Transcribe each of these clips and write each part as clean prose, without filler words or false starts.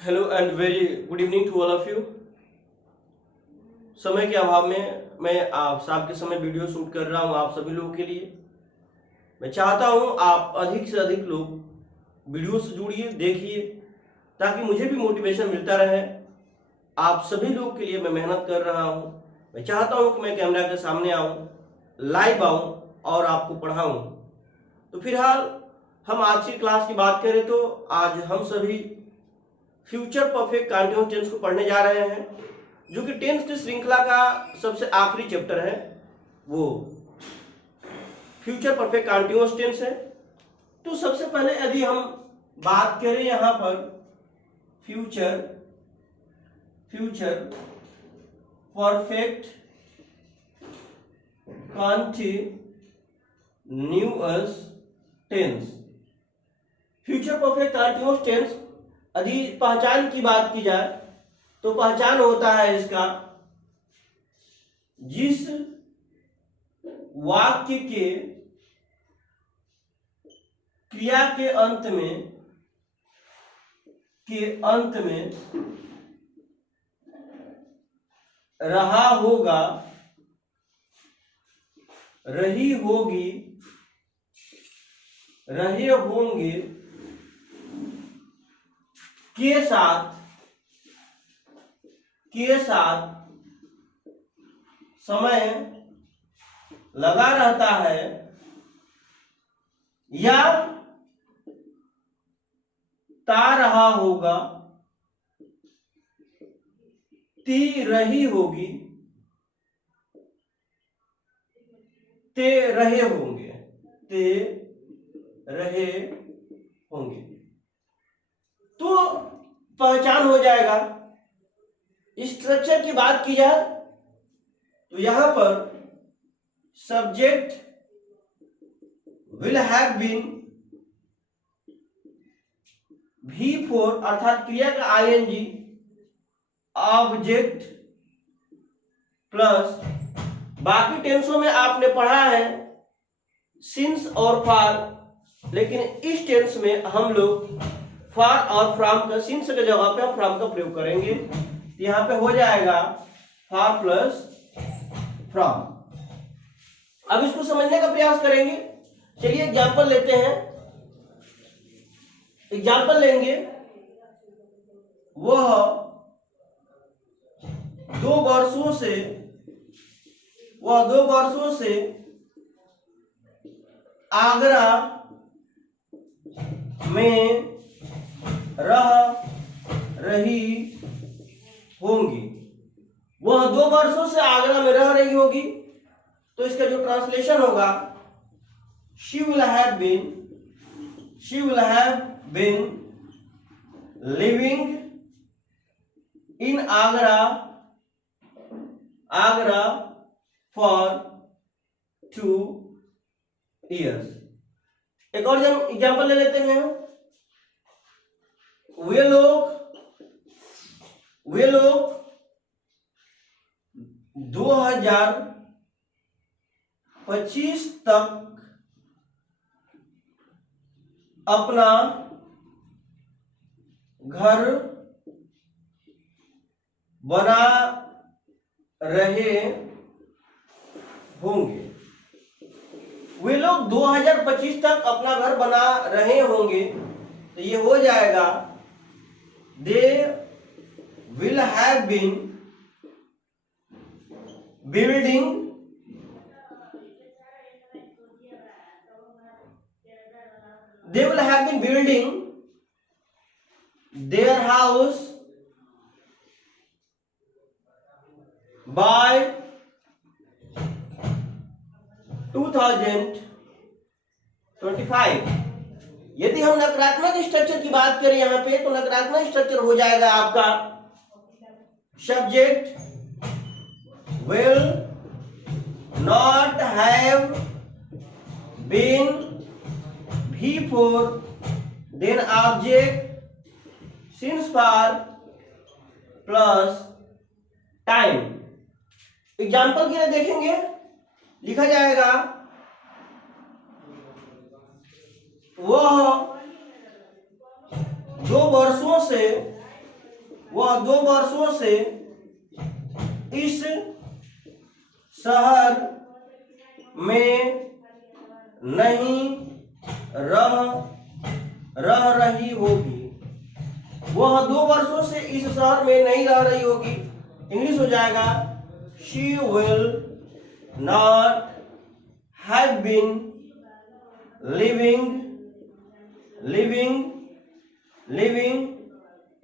Hello and very good evening to all of you. समय के अभाव में मैं आप शाम के समय वीडियो शूट कर रहा हूं आप सभी लोगों के लिए। मैं चाहता हूं आप अधिक से अधिक लोग वीडियो से जुड़िए, देखिए, ताकि मुझे भी मोटिवेशन मिलता रहे। आप सभी लोग के लिए मैं मेहनत कर रहा हूं। मैं चाहता हूं कि मैं कैमरा के सामने आऊं, लाइव आऊं और आपको पढ़ाऊं। तो फिलहाल हम आज की क्लास की बात करें तो आज हम सभी फ्यूचर परफेक्ट कंटीन्यूअस टेंस को पढ़ने जा रहे हैं, जो कि टेंस की श्रृंखला का सबसे आखिरी चैप्टर है। वो फ्यूचर परफेक्ट कंटीन्यूअस टेंस है। तो सबसे पहले यदि हम बात करें यहां पर future perfect continuous tense, future perfect continuous tense यदि पहचान की बात की जाए तो पहचान होता है इसका, जिस वाक्य के क्रिया के अंत में रहा होगा, रही होगी, रहे होंगे के साथ समय लगा रहता है, या ता रहा होगा, ती रही होगी, ते रहे होंगे, तो पहचान हो जाएगा। स्ट्रक्चर की बात की जाए तो यहां पर subject will have been, V4 अर्थात क्रिया का ING, ऑब्जेक्ट प्लस बाकी टेंसों में आपने पढ़ा है सिंस और फार, लेकिन इस टेंस में हम लोग फार और फ्रॉम का, सिंस के जगह पे हम फ्रॉम का प्रयोग करेंगे। यहां पे हो जाएगा फार प्लस फ्रॉम। अब इसको समझने का प्रयास करेंगे। चलिए एग्जाम्पल लेते हैं। एग्जाम्पल लेंगे, वह 2 वर्षों से आगरा में रह रही होंगी। वह 2 वर्षों से आगरा में रह रही होगी, तो इसका जो ट्रांसलेशन होगा, she will have been living in Agra for 2 years। एक और एग्जाम्पल ले लेते हैं। वे लोग 2025 तक अपना घर बना रहे होंगे। वे लोग 2025 तक अपना घर बना रहे होंगे, तो ये हो जाएगा they will have been building their house by 2025। यदि हम नकारात्मक स्ट्रक्चर की बात करें यहां पे, तो नकारात्मक स्ट्रक्चर हो जाएगा आपका subject will not have been, V4, then object since far plus time. Example के लिए देखेंगे, लिखा जाएगा वह 2 वर्षों से वह 2 वर्षों से इस शहर में नहीं रह रही होगी। वह 2 वर्षों से इस शहर में नहीं रह रही होगी। इंग्लिश हो जाएगा she will not have been living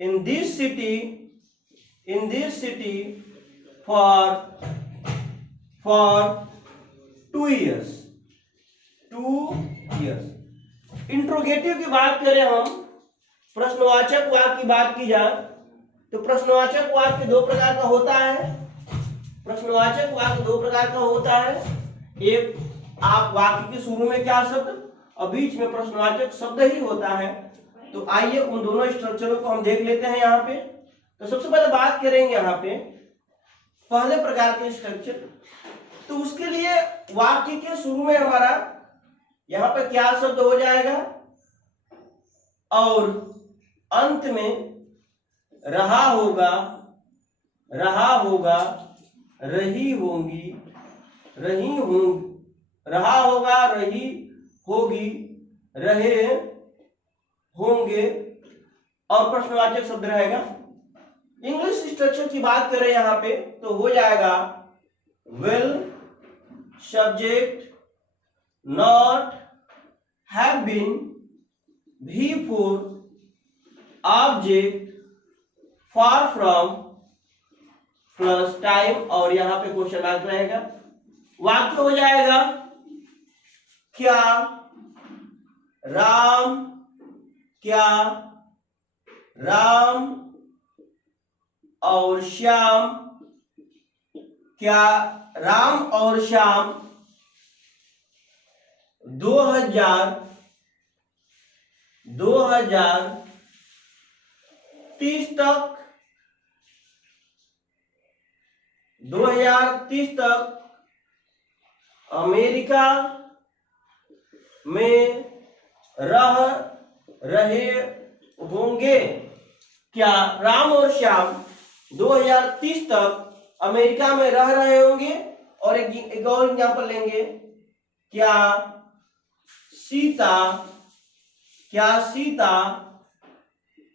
in this city for 2 years। Interrogative की बात करें हम, प्रश्नवाचक वाक्य की बात की जाए तो प्रश्नवाचक वाक्य 2 प्रकार का होता है। प्रश्नवाचक वाक्य 2 प्रकार का होता है। एक, आप वाक्य के शुरू में क्या शब्द और बीच में प्रश्नवाचक शब्द ही होता है। तो आइए उन दोनों स्ट्रक्चरों को हम देख लेते हैं यहाँ पे। तो सबसे पहले बात करेंगे यहाँ पे पहले प्रकार के स्ट्रक्चर। तो उसके लिए वाक्य के शुरू में हमारा यहाँ पे क्या शब्द हो जाएगा और अंत में रहा होगा, रही होंगी, रहा होगा, रही होगी, रहे होंगे और प्रश्नवाचक शब्द रहेगा। इंग्लिश स्ट्रक्चर की बात करें यहाँ पे तो हो जाएगा will, subject, not, have been, before, object, far from plus time और यहाँ पे क्वेश्चन मार्क रहेगा। वाक्य हो जाएगा क्या राम और श्याम, क्या राम और श्याम 2030 तक अमेरिका में रह रहे होंगे। क्या राम और श्याम 2030 तक अमेरिका में रह रहे होंगे। और एक और एग्जांपल लेंगे, क्या सीता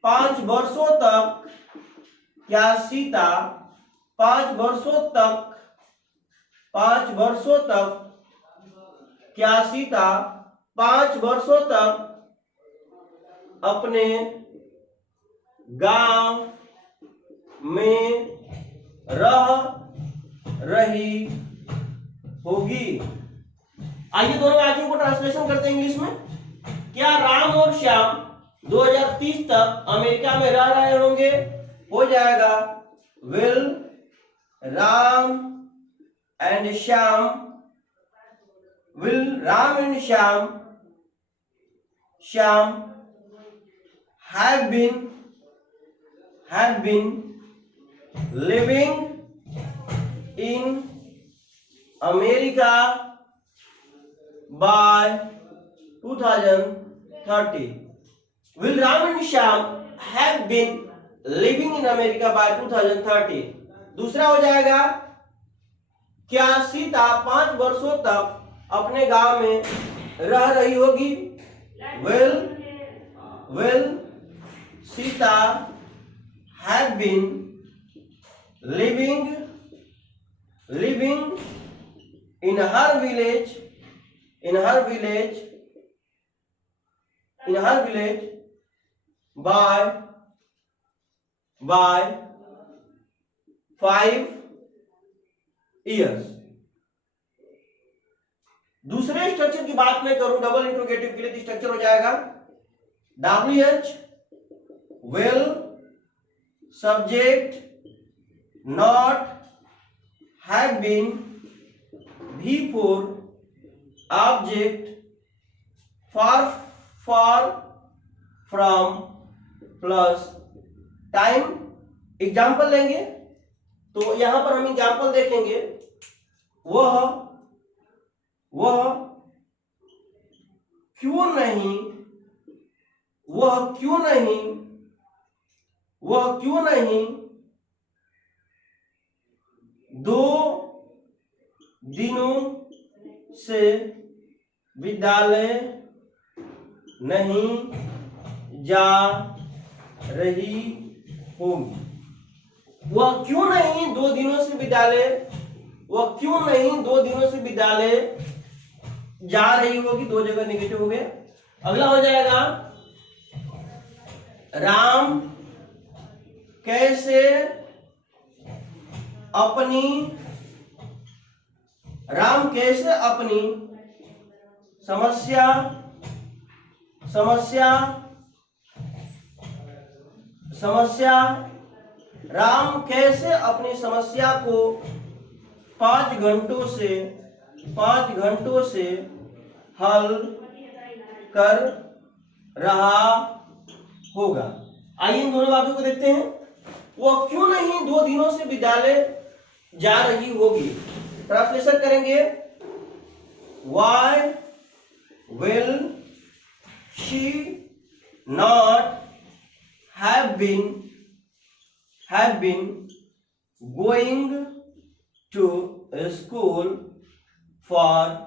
5 वर्षों तक, क्या सीता 5 वर्षों तक, क्या सीता 5 वर्षों तक अपने गांव में रह रही होगी। आइए दोनों वाक्यों को ट्रांसलेशन करते हैं इंग्लिश में। क्या राम और श्याम 2030 तक अमेरिका में रह रहे होंगे। हो जाएगा will Ram and Shyam have been living in America by 2030। Will Ram and Shyam have been living in America by 2030। दूसरा हो जाएगा क्या सीता 5 वर्षों तक अपने गांव में रह रही होगी। Will Sita have been living in her village by 5 years। दूसरे स्ट्रक्चर की बात मैं करूं डबल इंट्रोगेटिव के लिए तो स्ट्रक्चर हो जाएगा WH will, subject, not, have been, before, object, far from plus time. Example लेंगे तो यहां पर हम एग्जाम्पल देखेंगे। वह क्यों नहीं वह क्यों नहीं 2 दिनों से विद्यालय नहीं जा रही होगी। वह क्यों नहीं 2 दिनों से विद्यालय जा रही होगी। 2 जगह नेगेटिव हो गया। अगला हो जाएगा राम कैसे अपनी समस्या राम कैसे अपनी समस्या को 5 घंटों से हल कर रहा होगा। आइए इन दोनों वाक्यों को देखते हैं। वह क्यों नहीं 2 दिनों से विद्यालय जा रही होगी। ट्रांसलेशन करेंगे, Why will she not have been going to school for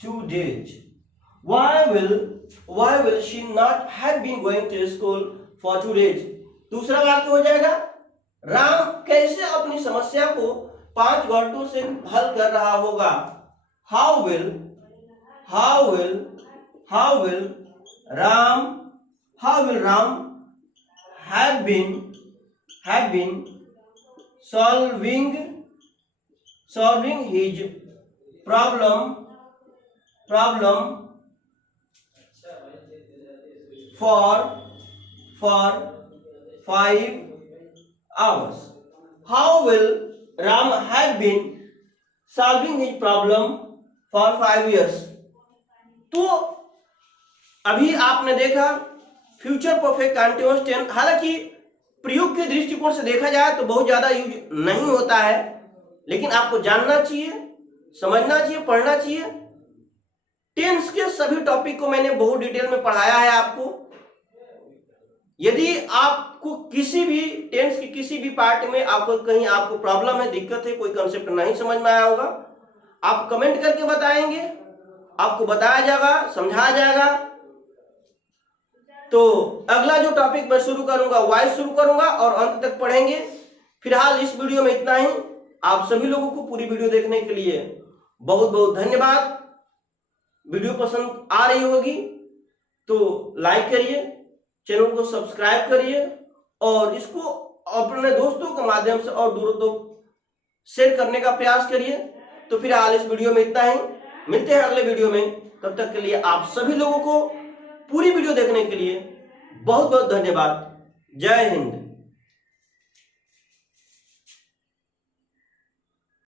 2 days? Why will she not have been going to school for 2 days? दूसरा वाक्य हो जाएगा, राम कैसे अपनी समस्या को 5 घंटों से हल कर रहा होगा। How will Ram have been solving his problem for 5 hours? How will Ram have been solving his problem for 5 years? तो अभी आपने देखा फ्यूचर परफेक्ट कंटीन्यूअस टेंस। हालांकि प्रयोग के दृष्टिकोण से देखा जाए तो बहुत ज्यादा यूज नहीं होता है, लेकिन आपको जानना चाहिए, समझना चाहिए, पढ़ना चाहिए। टेंस के सभी टॉपिक को मैंने बहुत डिटेल में पढ़ाया है आपको। यदि आपको किसी भी टेंस के किसी भी पार्ट में आपको प्रॉब्लम है, दिक्कत है, कोई कंसेप्ट नहीं समझ में आया होगा, आप कमेंट करके बताएंगे, आपको बताया जाएगा, समझाया जाएगा। तो अगला जो टॉपिक मैं शुरू करूंगा वॉइस शुरू करूंगा और अंत तक पढ़ेंगे। फिलहाल इस वीडियो में इतना ही। आप सभी लोगों को पूरी वीडियो देखने के लिए बहुत बहुत धन्यवाद। वीडियो पसंद आ रही होगी तो लाइक करिए, चैनल को सब्सक्राइब करिए और इसको अपने दोस्तों के माध्यम से और दूर शेयर करने का प्रयास करिए। तो फिलहाल इस वीडियो में इतना ही। मिलते हैं अगले वीडियो में। तब तक के लिए आप सभी लोगों को पूरी वीडियो देखने के लिए बहुत बहुत धन्यवाद। जय हिंद।